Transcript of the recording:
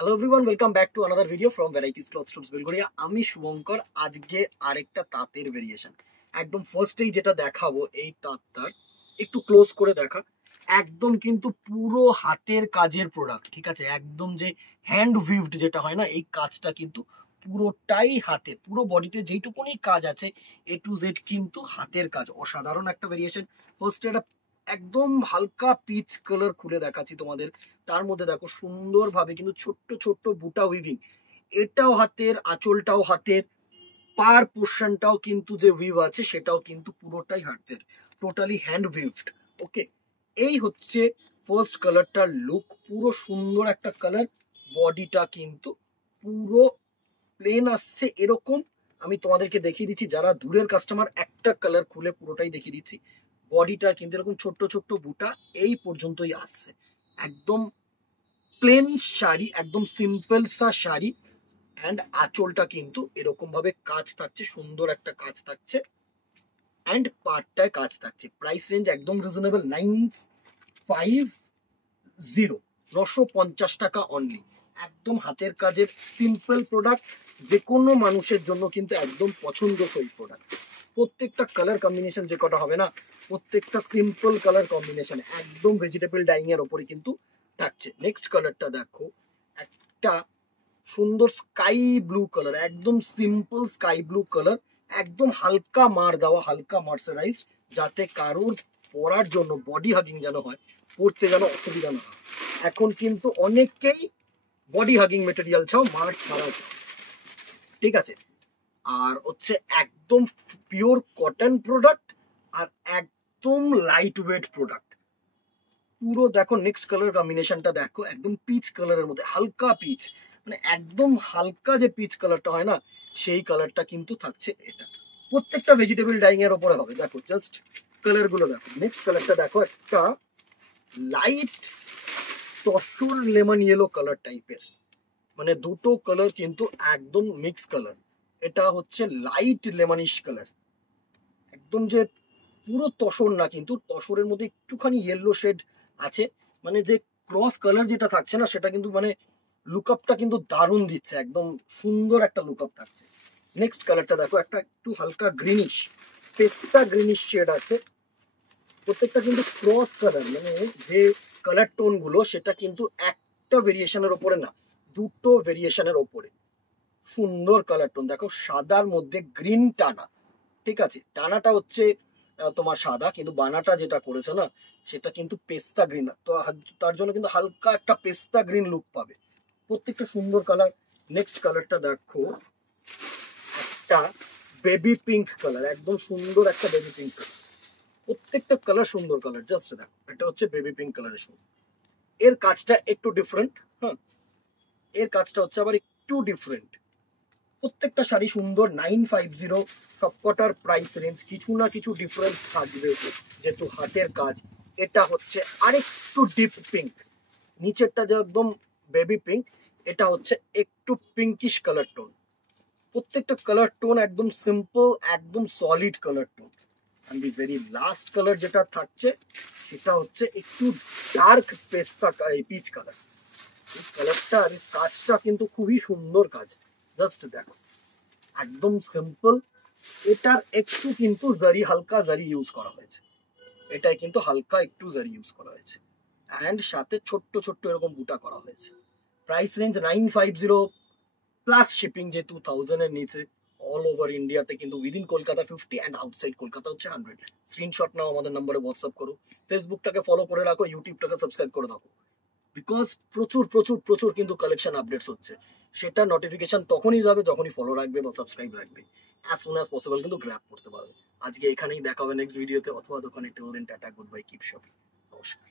Hello everyone, welcome back to another video from varieties cloth stores Belgharia. আমি শুভঙ্কর। আজকে আরেকটা তাঁতের ভেরিয়েশন একদম ফার্স্টেই যেটা দেখাবো, এই তাঁতটার একটু ক্লোজ করে দেখা। একদম কিন্তু পুরো হাতের কাজের প্রোডাক্ট, ঠিক আছে? একদম যে হ্যান্ড উইভড যেটা হয় না, এই কাজটা কিন্তু পুরোটাই হাতে, পুরো বডিতে যেইটুকুনি কাজ আছে এ টু জেড কিন্তু হাতের কাজ। অসাধারণ একটা ভেরিয়েশন। ফার্স্টে একটা একদম হালকা পিচ কালার খুলে দেখাচ্ছি তোমাদের। তার মধ্যে দেখো সুন্দরভাবে কিন্তু ছোট্ট ছোট্ট বুটা উইভিং, এটাও হাতের, আঁচলটাও হাতের, পার পোর্শনটাও কিন্তু যে উইভ আছে সেটাও কিন্তু পুরোটাই হাতের, টোটালি হ্যান্ড উইভড। ওকে, এই হচ্ছে ফার্স্ট কালারটার লুক। পুরো সুন্দর একটা কালার। বডিটা কিন্তু পুরো প্লেন আসছে এরকম। আমি তোমাদেরকে দেখিয়ে দিচ্ছি, যারা দূরের কাস্টমার একটা কালার খুলে পুরোটাই দেখিয়ে দিচ্ছি। বডিটা কিন্তু এরকম ছোট্ট ছোট্ট বুটা এই পর্যন্তই আসছে। একদম প্লেন শাড়ি, একদম সিম্পল সা শাড়ি। অ্যান্ড আঁচলটা কিন্তু এরকম ভাবে কাজ থাকছে, সুন্দর একটা কাজ থাকছে। অ্যান্ড পাটটায় কাজ থাকছে। প্রাইস রেঞ্জ একদম রিজনেবল, 950 টাকা অনলি। একদম হাতের কাজের সিম্পল প্রোডাক্ট, যে কোনো মানুষের জন্য কিন্তু একদম পছন্দসই প্রোডাক্ট। প্রত্যেকটা কালার কম্বিনেশন যে কটা হবে না, প্রত্যেকটা সিম্পল কালার কম্বিনেশন একদম ভেজিটেবল ডাইং এর ওপরে কিন্তু থাকছে। নেক্সট কালারটা দেখো, একটা সুন্দর স্কাই ব্লু কালার, একদম সিম্পল স্কাই ব্লু কালার। একদম হালকা মার দেওয়া, হালকা মার্সারাইজ, যাতে কারোর পরার জন্য বডি হাগিং যেন হয়, পরতে যেন অসুবিধা না হয়। এখন কিন্তু অনেকেই বডি হাগিং মেটেরিয়াল চাও, মার ছাড়া চাও, ঠিক আছে? আর হচ্ছে একদম পিওর কটন প্রোডাক্ট, আর একদম লাইট ওয়েট প্রোডাক্ট। পুরো দেখো নেক্সট কালার কম্বিনেশনটা দেখো, একদম পিচ কালারের মধ্যে হালকা পিচ, মানে একদম হালকা যে পিচ কালারটা হয় না, সেই কালারটা কিন্তু থাকছে এটা। প্রত্যেকটা ভেজিটেবল ডাইং এর ওপরে হবে। দেখো জাস্ট কালার গুলো দেখো। নেক্সট কালারটা দেখো, একটা light tussar lemon yellow colour টাইপের, মানে দুটো কালার কিন্তু একদম মিক্স কালার। এটা হচ্ছে লাইট লেমনিশ কালার, একদম যে পুরো তসর না, কিন্তু তসরের মধ্যে একটুখানি ইয়েলো শেড আছে। মানে যে ক্রস কালার যেটা থাকছে না, সেটা কিন্তু মানে লুকআপটা কিন্তু দারুণ দিচ্ছে, একদম সুন্দর একটা লুকআপ থাকছে। নেক্সট কালারটা দেখো, একটা একটু হালকা গ্রিনিশ, পেস্তা গ্রিনিশ শেড আছে। প্রত্যেকটা কিন্তু ক্রস কালার, মানে যে কালার টোন গুলো সেটা কিন্তু একটা ভেরিয়েশনের ওপরে না, দুটো ভেরিয়েশনের ওপরে। সুন্দর কালার টোন দেখো, সাদার মধ্যে গ্রিন টানা, ঠিক আছে? টানাটা হচ্ছে তোমার সাদা, কিন্তু বানাটা যেটা করেছে না, সেটা কিন্তু পেস্তা গ্রিন। তো তার জন্য কিন্তু হালকা একটা পেস্তা গ্রিন লুক পাবে। প্রত্যেকটা সুন্দর কালার। নেক্সট কালারটা দেখো, একটা বেবি পিঙ্ক কালার, একদম সুন্দর একটা বেবি পিঙ্ক কালার। প্রত্যেকটা কালার সুন্দর কালার। জাস্ট দেখো, এটা হচ্ছে বেবি পিঙ্ক কালারের সুন্দর। এর কাজটা একটু ডিফারেন্ট, হ্যাঁ, এর কাজটা হচ্ছে আবার একটু ডিফারেন্ট। প্রত্যেকটা শাড়ি সুন্দর। 950 সবকটার প্রাইস রেঞ্জ কিছু না কিছু ডিফারেন্স থাকবে, যেহেতু হাতের কাজ। এটা হচ্ছে আরেকটু ডিপ পিঙ্ক, নিচেরটা যে একদম বেবি পিঙ্ক, এটা হচ্ছে একটু পিঙ্কিশ কালার টোন। প্রত্যেকটা কালার টোন একদম সিম্পল, একদম solid colour tone. And the very last colour যেটা থাকছে, সেটা হচ্ছে একটু ডার্ক পেস্তা পিচ কালার। এই কালারটার কাজটা কিন্তু খুবই সুন্দর কাজ। জাস্ট দেখো, একদম সিম্পল। এটার একটু কিন্তু জারি, হালকা জারি ইউজ করা হয়েছে। এটাই কিন্তু হালকা একটু জারি ইউজ করা হয়েছে। অ্যান্ড সাথে ছোট্ট ছোট্ট এরকম বুটা করা হয়েছে। প্রাইস রেঞ্জ 950 প্লাস শিপিং, যে 2000 এর নিচে। অল ওভার ইন্ডিয়াতে কিন্তু within Kolkata 50 and outside Kolkata হচ্ছে 100। স্ক্রিনশট নাও, আমাদের নম্বরে হোয়াটসঅ্যাপ করো, ফেসবুকটাকে ফলো করে রাখো, ইউটিউবটাকে সাবস্ক্রাইব করে রাখো। বিকজ প্রচুর প্রচুর প্রচুর কিন্তু কালেকশন আপডেটস হচ্ছে। সেটা নোটিফিকেশন তখনই যাবে যখনই ফলো রাখবে বা সাবস্ক্রাইব রাখবে। অ্যাজ সুন অ্যাজ পসিবল কিন্তু গ্র্যাব করতে পারবে। আজকে এখানেই দেখা হবে নেক্সট ভিডিওতে অথবা দোকানে। Till then tata, good bye, keep shopping. নমস্কার।